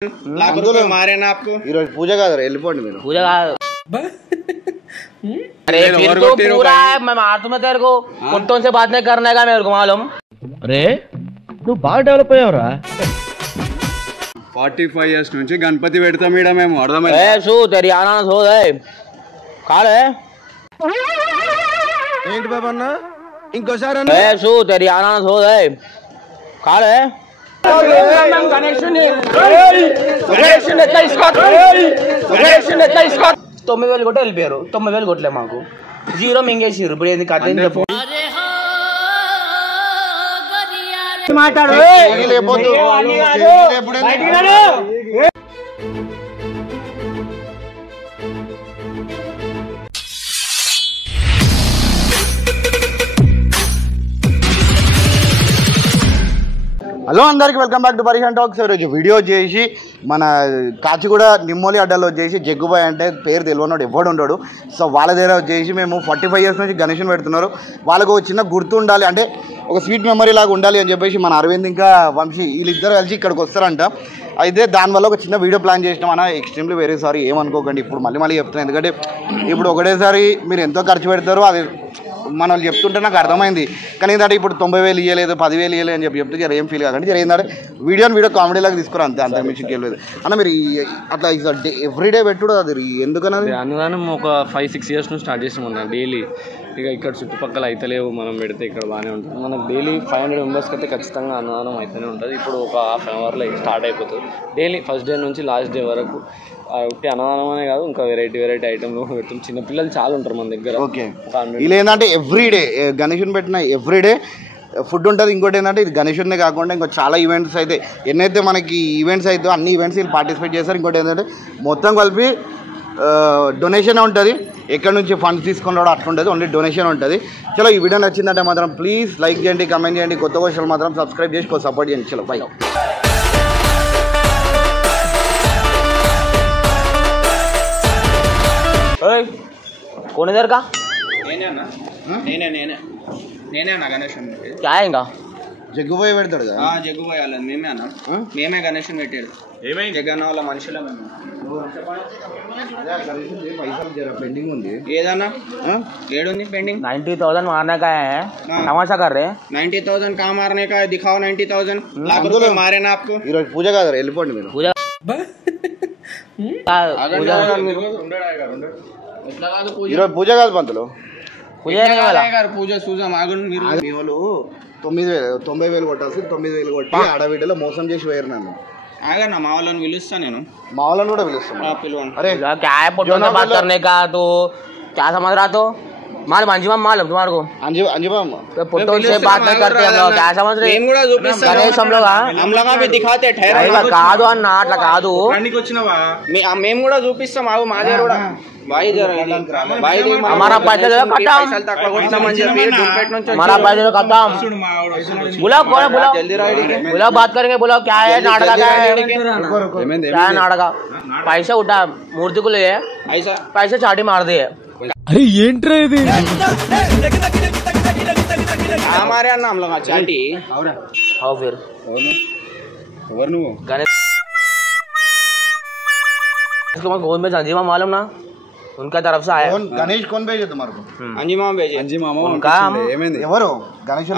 मारे ना आपको पूजा का पूजा का अरे फिर तो पूरा है, मैं मार तुम्हें तेरे को कुत्तों से बात नहीं करने का मेरे को मालूम। अरे तू బాగా డెవలప్ అయ్యావురా 45 years నుంచి గణపతి పెడతాం ఈడ మేము అర్థమైంది ఏ సు तेरी आना सो है కాలే ఏంటి బాబన్న ఇంకోసారి ఏ సు तेरी आना सो है కాలే గణేశుని ఎట్లా ఇసుకో 9,000 కొట్టి వెళ్ళిపోయారు 9,000 కొట్టలే మాకు జీరో మింగేసిర్రు ఇప్పుడు ఏంది కథ ఏం చెప్పు మాట్లాడు హలో అందరికి వెల్కమ్ బ్యాక్ టు పరిషన్ టాక్స్. ఈరోజు వీడియో చేసి మన కాచిగూడ నిమ్మోలి అడ్డాలో చేసి జగ్గుబాయ్ అంటే పేరు తెలియనోడు ఎవడు ఉండడు. సో వాళ్ళ దగ్గర చేసి మేము 45 years నుంచి గణేష్ని పెడుతున్నారు. వాళ్ళకు ఒక చిన్న గుర్తు ఉండాలి అంటే ఒక స్వీట్ మెమరీ లాగా ఉండాలి అని చెప్పేసి మన అరవింద్ ఇంకా వంశీ వీళ్ళిద్దరు కలిసి ఇక్కడికి వస్తారంట. అయితే దానివల్ల ఒక చిన్న వీడియో ప్లాన్ చేసినాం అన్న. ఎక్స్ట్రీమ్లీ వెరీ సారీ, ఏమనుకోకండి. ఇప్పుడు మళ్ళీ చెప్తున్నాను, ఎందుకంటే ఇప్పుడు ఒకటేసారి మీరు ఎంతో ఖర్చు పెడతారో అది మన వాళ్ళు చెప్తుంటే నాకు అర్థమైంది. కానీ ఏంటంటే ఇప్పుడు 90,000 ఇవ్వలేదు 10,000 ఇవ్వలేదు అని చెప్తే జర ఏం ఫీల్ కాకండి. జర ఏంటంటే వీడియో కామెడీలాగా తీసుకురా అంతే, అంతకు మించికి వెళ్ళలేదు అన్న. మీరు అట్లా ఎవ్రీడే పెట్టుడు అది ఎందుకన్నది అన్నదానం ఒక 5-6 years నుంచి స్టార్ట్ చేసామన్నా. డైలీ ఇక ఇక్కడ చుట్టుపక్కల అయితలేవు, మనం పెడితే ఇక్కడ బాగానే ఉంటుంది. మనకు డైలీ 500 members అయితే ఖచ్చితంగా అన్నదానం అయితేనే ఉంటుంది. ఇప్పుడు ఒక half an hourలో స్టార్ట్ అయిపోతుంది. డైలీ ఫస్ట్ డే నుంచి లాస్ట్ డే వరకు ఒకటి అన్నదానం అనే కాదు, ఇంకా వెరైటీ ఐటమ్లు పెడతాం. చిన్నపిల్లలు చాలా ఉంటారు మన దగ్గర. ఓకే, ఇలా ఏంటంటే ఎవ్రీడే గణేషుని పెట్టిన ఎవ్రీడే ఫుడ్ ఉంటుంది. ఇంకోటి ఏంటంటే ఇది గణేషునే కాకుండా ఇంకో చాలా ఈవెంట్స్ అయితే ఎన్నైతే మనకి ఈవెంట్స్ అయితే అన్ని ఈవెంట్స్ వీళ్ళు పార్టిసిపేట్ చేస్తారు. ఇంకోటి ఏంటంటే మొత్తం కలిపి డొనేషన్ ఉంటుంది. ఎక్కడి నుంచి ఫండ్స్ తీసుకొని రావడం అట్లా ఉంటుంది, ఓన్లీ డొనేషన్ ఉంటుంది. చలో ఈ వీడియో నచ్చిందంటే మాత్రం ప్లీజ్ లైక్ చేయండి, కమెంట్ చేయండి, కొత్త క్వశ్చన్ మాత్రం సబ్స్క్రైబ్ చేసి సపోర్ట్ చేయండి. చలో బై. कौन इधर का నేనే అన్న గణేష్ क्या है इनका జగ్గుబాయ్ పెడతాడు కదా. జగ్గుబాయ్ వాళ్ళని మేమే అన్న, మేమే గణేష్ పెట్టాడు. జగన్ వాళ్ళ మనుషులే మేము. పెండింగ్ ఉంది ఏదన్నా ఏడుంది పెండింగ్? 90,000 मारने का है, तमाशा कर रहे हैं. 90,000 कहाँ मारने का है? दिखाओ 90,000 लाख रुपए मारे ना आपको. ఈరోజు పూజ కాదు, వెళ్ళిపోండి మీరు. पूजा ఈరోజు పూజ కాదు పంతులు, పూజ చూసాం. ఆగండి మీరు. మీ వాళ్ళు 90,000 కొట్టాల్సి 9,000 కొట్టి ఆడబిడ్డలో మోసం చేసి వేయరు నన్ను. ఆగన్న మా వాళ్ళని పిలుస్తా, నేను మా వాళ్ళని కూడా పిలుస్తాను. పిలవండి. अरे क्या है फोटो से बात करने का, तो क्या समझ रहा? तो मालूम अंजुमा मालूम तुम्हारे को अंजुमा फोटो से बात नहीं करते हम लोग, क्या समझ रहे? गणेश हम लोग भी दिखाते కాదు అన్న, అట్లా కాదు. మేము కూడా చూపిస్తాం. ఆగు మా దగ్గర కూడా हमारा पैसा हमारा पैसा खत्म. बुलाओ कौन है? बुलाओ बात करेंगे. बुलाओ क्या है नाटक, क्या है नाटक? पैसा उठा मूर्ति को ले पैसे चाटी मार दिए. अरे ఏంట్రా ఇది हमारे अन्न हम लोग चाटी. हाँ फिर गणेश गोद में संजीवा मालूम ना, उनका तरफ से आया. గణేష్ कौन भेजे तुम्हारे को? अंजीमा भेजे. उनका ఎవరు గణేష్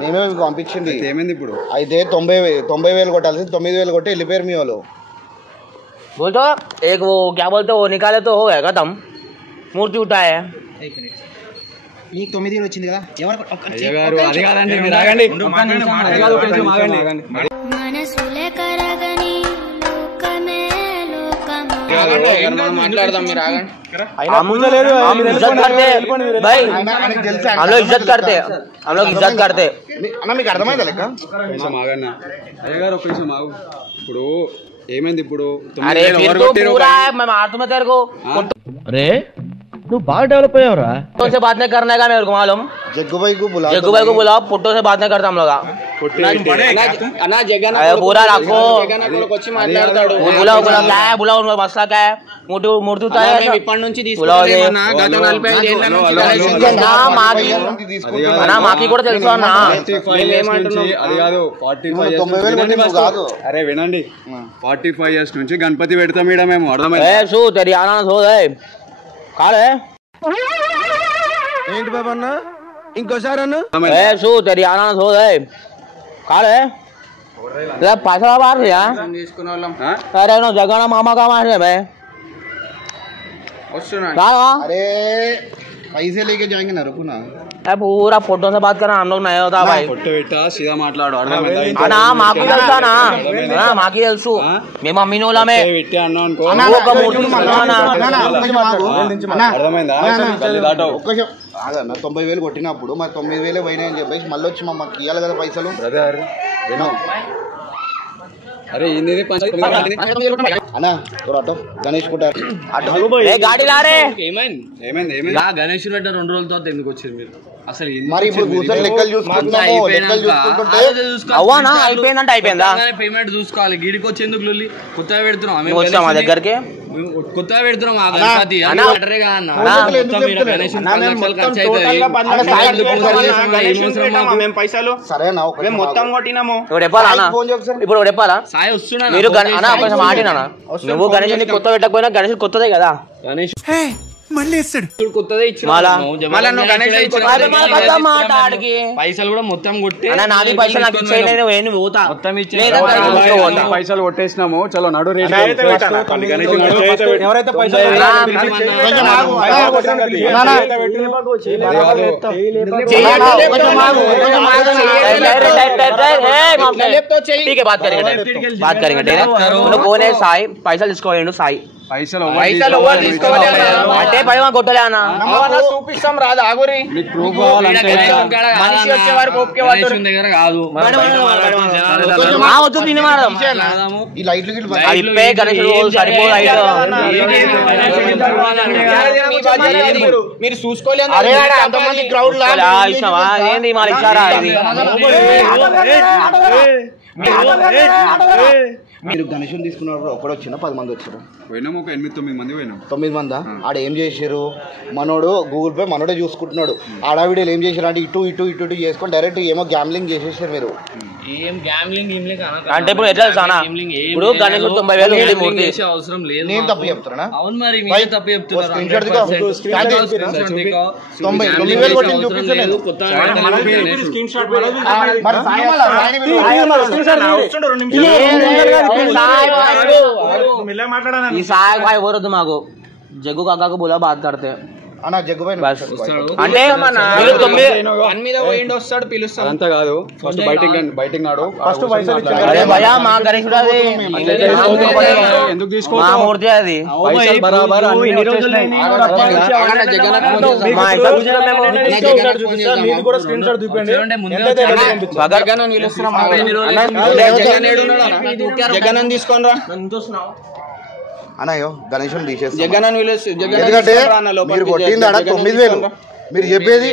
మేమే మీకు పంపించింది. ఏమైంది ఇప్పుడు? అయితే 90,000 కొట్టాల్సి 9,000 కొట్టి వెళ్ళిపోయారు మీ వాళ్ళు. बोलते एक वो क्या बोलते वो निकाले तो हो गया खत्म. मूर्ति उठाए మీకు 9,000 వచ్చింది కదా. మాట్లాడదాం, మీరు ఆగండి. हम इज्जत करते भाई, हम लोग इज्जत करते, हम लोग इज्जत करते. అన్న మీకు అర్థమైందా లెక్క? ఇప్పుడు ఏమైంది? ఇప్పుడు अरे फिर तो पूरा है, मैं मार तुम्हें तेरे को. अरे నువ్వు బాగా డెవలప్ అయ్యావురా. पुट्टो से बात नहीं करने का मेरे को मालूम. जग्गू भाई को बुलाओ. पुट्टो से बात नहीं करता हम लोग. అన్నా జగన్ पूरा रखो. వచ్చి మాట్లాడతాడు. बुलाओ बुलाओ मसला क्या है. మూర్తి ఇప్పటి నుంచి తీసుకున్నా గత 45 ఏళ్ల నుంచి మాకి కూడా తెలుసు అన్న. అది కాదు 45 కాదు. అరే వినండి 45 years నుంచి గణపతి పెడతాం ఈడ మేము. అర్థమైంది ఏంటి బాబా అన్న ఇంకోసారి అన్న పైసా బాగా తీసుకున్న వాళ్ళం अरे नो जगह मामा का मार है भाई వస్తున్నా. अरे पैसे लेके जाएंगे ना रुको ना. पूरा फोटो से बात करना हम लोग नहीं होता भाई. పొట్టు పెట్టా సీదా మాట్లాడు. అర్థమైందా? అన్నా మాకి తెలుసానా మాకి తెలుసు మేము మమ్మీ నోలామే పెట్టా అన్నా అనుకో. అర్థమైందా? ఆగన్న 90,000 కొట్టినప్పుడు మరి 9,000 పోయినాయని చెప్పేసి మళ్ళీ వచ్చి మాకు ఇవ్వాలి కదా పైసలు. బ్రదర్ విను. అరే ఇది అన్నా ఆటో గణేష్ కుట్టారు గాడి లారే ఏమైంది గణేష్ పెట్టిన 2 రోజుల తర్వాత ఎందుకు వచ్చారు మీరు అసలు? మరి ఇప్పుడు కూర్చొని లెక్కలు చూసుకుంటుంటే అవ్వనా అయిపోయిందంటే అయిపోయిందా? పేమెంట్ చూసుకోవాలి. గీడికి వచ్చి ఎందుకు లొల్లి? కొత్తగా పెడుతున్నాం వచ్చా మా దగ్గరికి కొత్తగా పెడుతున్నాం. ఆ గణపతి గణేష్ పైసలు సరేనా మొత్తం కొట్టినాము. ఇప్పుడు చెప్పాలా సాయి వస్తున్నా మీరు మాటినా నువ్వు గణేష్ కొత్త పెట్టకపోయినా గణేష్ కొత్తదే కదా. గణేష్ మళ్ళీ ఇస్తాడు కొత్తదే ఇచ్చిన పైసలు కూడా మొత్తం కొట్టి నాది పైసలు నాకు ఇచ్చేయలేదు పోతా మొత్తం పైసలు కొట్టేసినాము. చలో నడు ఎవరైతే పైసలు बात करेंगे कौन है साई पैसा తీసుకోండి సాయి పైసలు అంటే పైమా కొట్టలే అన్న చూపిస్తాం రాదు ఆగురి. మనిషి వచ్చే వారికి ఓపిక దగ్గర కాదు వద్దు తిని మారదాం ఈ లైట్లు ఇప్పే గణేశుడు సరిపోదు మీరు చూసుకోలేదు. అంతమంది క్రౌడ్ ఏంది మా ఇచ్చారా ఇది మీరు గణేశుని తీసుకున్నప్పుడు ఒకడు వచ్చినా 10 మంది వచ్చారు? పోయినాము ఒక 8-9 మంది పోయినాం. 9 మందా? ఆడ ఏం చేసారు? మనోడు గూగుల్ పే మనోడే చూసుకుంటున్నాడు. ఆడావిడీలు ఏం చేశారు అంటే ఇటు చేసుకొని డైరెక్ట్ ఏమో గ్యామ్లింగ్ చేసేసారు మీరు. ఏం గ్యామ్లింగ్ అంటే ఇప్పుడు ఎట్లా సానా ఇప్పుడు గణేష్ 90,000 అవసరం లేదు. నేను తప్పు చెప్తున్నా? అవును మరి మీరు తప్పు చెప్తున్నారు. 90,000 కొట్టింది చూపిస్తలేదు. साहब भाई बोलो तुम आगो जग्गू काका को बोला बात करते हैं అన్నా జగ్గు పైన అంటే మీద పోయిండి వస్తాడు పిలుస్తాడు. అంతా కాదు ఫస్ట్ బయటికి నాడు ఫస్ట్ పైసలు అరే భయ్యా మా గణేశుడు అది ఎందుకు తీసుకో మా మూర్తి అది పైసలు బరాబర్ అన్ని వచ్చేసినాయి. మా ఇట్లా చూసినా మేము మీరు కూడా స్క్రీన్ షాట్ చూపండి. జగన్ తీసుకొని రా. అన్నయ్యో గణేశుని తీసేస్తాం. జగన్ ఎందుకంటే మీరు కొట్టింది ఆడ 9,000 మీరు చెప్పేది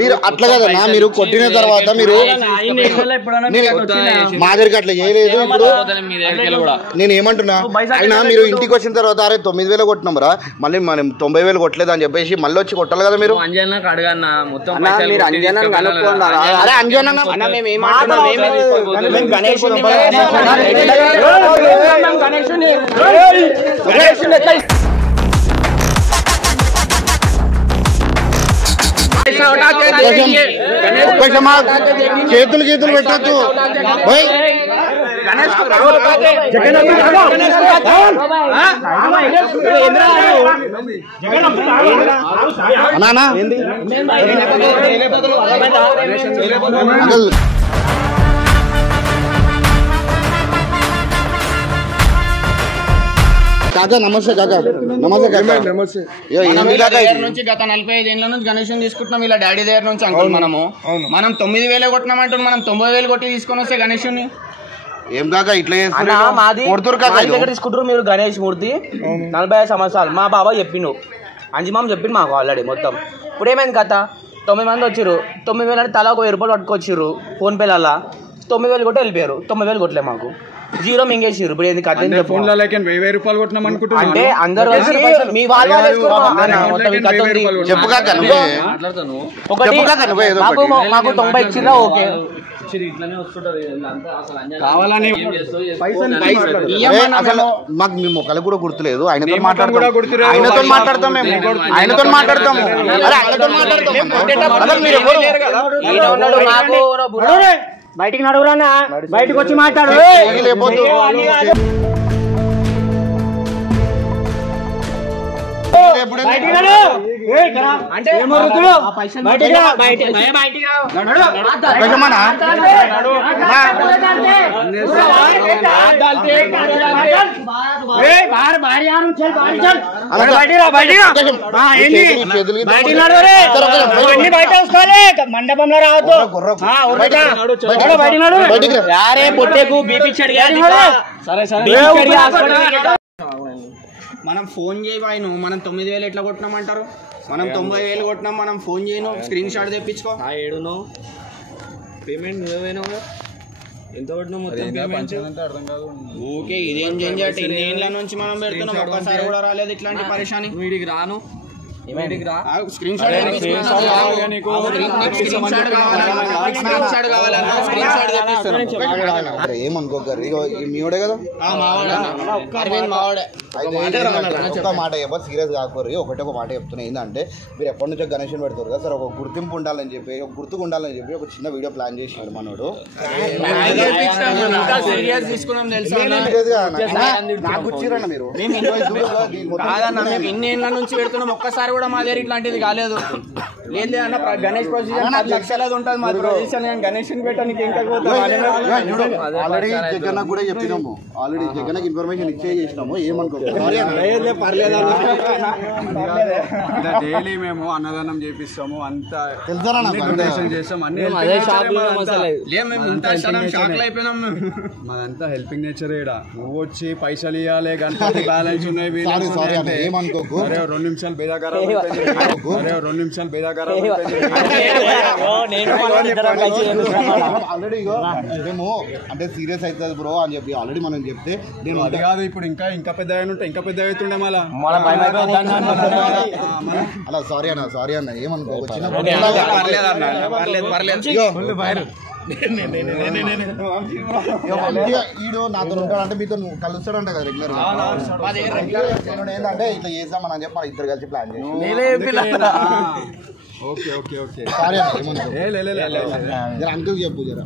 మీరు అట్లా కదన్నా. మీరు కొట్టిన తర్వాత మీరు మా దగ్గరికి అట్లా చేయలేదు. ఇప్పుడు నేను ఏమంటున్నా అయినా మీరు ఇంటికి వచ్చిన తర్వాత అరే 9,000 కొట్టినాం రా మళ్ళీ మనం 90,000 కొట్టలేదు అని చెప్పేసి మళ్ళీ వచ్చి కొట్టాలి కదా మీరు. అంజనాకి అడగన్నా మొత్తం మీరు అంజనాన్ని కనుక్కోండి. అరే అంజనా మేము చేతులు పెట్టచ్చు అన్నా కాకా నమస్తే కాకా నమస్తే నుంచి గత 45 ఏళ్ళ నుంచి గణేశం తీసుకుంటున్నాం ఇలా డాడీ దగ్గర నుంచి అంకుల్ మనం 9,000 కొట్టినామంటే మనం 90,000 కొట్టి తీసుకొని వస్తే గణేశుని ఏం కాక ఇట్లా తీసుకుంటారు మీరు గణేష్ మూర్తి 45 సంవత్సరాలు మా బాబా చెప్పిండు అంజమామ చెప్పింది మాకు ఆల్రెడీ మొత్తం. ఇప్పుడు ఏమైంది కథ, 9 మంది వచ్చారు, 9,000 అంటే తలా 1,000 రూపాయలు పట్టుకొచ్చిర్రు ఫోన్పేలల్లా. 9,000 కొట్టి వెళ్ళిపోయారు, 9,000 కొట్టలే మాకు, జీరో మింగేసిర్రు. ఇప్పుడు ఏంది కథ ఫోన్లో 1,000 రూపాయలు కొట్టినాం అనుకుంటున్నాం. అంటే అందరు కలిసి మీ వాళ్ళు మాకు 90 ఇచ్చినా ఓకే, కావాలని అసలు మాకు మీ మొక్కలు కూడా గుర్తులేదు. ఆయనతో మాట్లాడతాం, ఆయనతో మాట్లాడతాం, మేము ఆయనతో మాట్లాడతాము. బయటికి నడువురానా, బయటకు వచ్చి మాట్లాడు. మండపంలో రావద్దు, బొట్టేకు బీపీ మనం ఫోన్ చేయను. మనం 9,000 ఎట్లా కొట్టినామంటారు? మనం 90,000 కొట్టినాం, మనం ఫోన్ చేయను, స్క్రీన్ షాట్ తెప్పించుకో. ఏడునో పేమెంట్ నువ్వేనావు, ఎంత కొట్టినా మొత్తం పేమెంట్ ఓకే. ఇదేం చేంజ్ అంటే ఇన్ని ఏళ్ళ నుంచి మనం పెడుతున్నాం, ఒక్కసారి కూడా రాలేదు ఇట్లాంటి పరిశాని. వీడికి రాను, స్క్రీన్ షాట్ ఏమనుకోకరు, మీడే కదా ఒక మాట చెప్ప సీరియస్ కాకూరి. ఒకటే ఒక మాట చెప్తున్నా, ఏంటంటే మీరు ఎప్పటి నుంచో గణేషన్ పెడతారు కదా సార్, ఒక గుర్తింపు ఉండాలని చెప్పి, ఒక గుర్తుకు ఉండాలని చెప్పి ఒక చిన్న వీడియో ప్లాన్ చేసినాడు మనోడు. నాకు వచ్చిరన్న మీరు ఇన్ని ఏళ్ళ నుంచి పెడుతున్నాం, ఒక్కసారి కూడా మా దగ్గర ఇట్లాంటిది కాలేదు. లేదు అన్న గణేష్ ప్రొసీజర్ 10 లక్షలది ఉంటుంది మా ప్రొసీజర్. నేను గణేష్ పెట్టడానికి ఆల్రెడీ జగన్ కూడా చెప్పినాము, ఆల్రెడీ జగన్ ఇన్ఫర్మేషన్ ఇచ్చే చేసినాము. ఏమనుకో డైలీ మేము అన్నదానం చేపిస్తాము, అంత తెలుసా చేస్తాం, మనంతా హెల్పింగ్ నేచర్. నువ్వు వచ్చి పైసలు ఇవ్వాలి, గణపతి బ్యాలెన్స్ ఉన్నాయి, 2 నిమిషాలు బేదాగారా, 2 నిమిషాలు బేదాగారా. ఆల్రెడీ మేము అంటే సీరియస్ అవుతుంది బ్రో అని చెప్పి ఆల్రెడీ మనం చెప్తే నేను అది కాదు. ఇప్పుడు ఇంకా పెద్ద ఉంటే ఇంకా పెద్ద అవుతుండే మళ్ళా. అలా సారీ అన్న ఏమనుకో చిన్న ఈడు నాతో ఉంటాడంటే మీతో కలుస్తాడంట కదా రెగ్యులర్ గా. ఏంటంటే ఇట్లా చేద్దామని చెప్పి మన ఇద్దరు కలిసి ప్లాన్ చేసి ఓకే ఓకే ఓకే సారీ అన్న ఏమనుకో అంకుల్ చెప్పు జరా.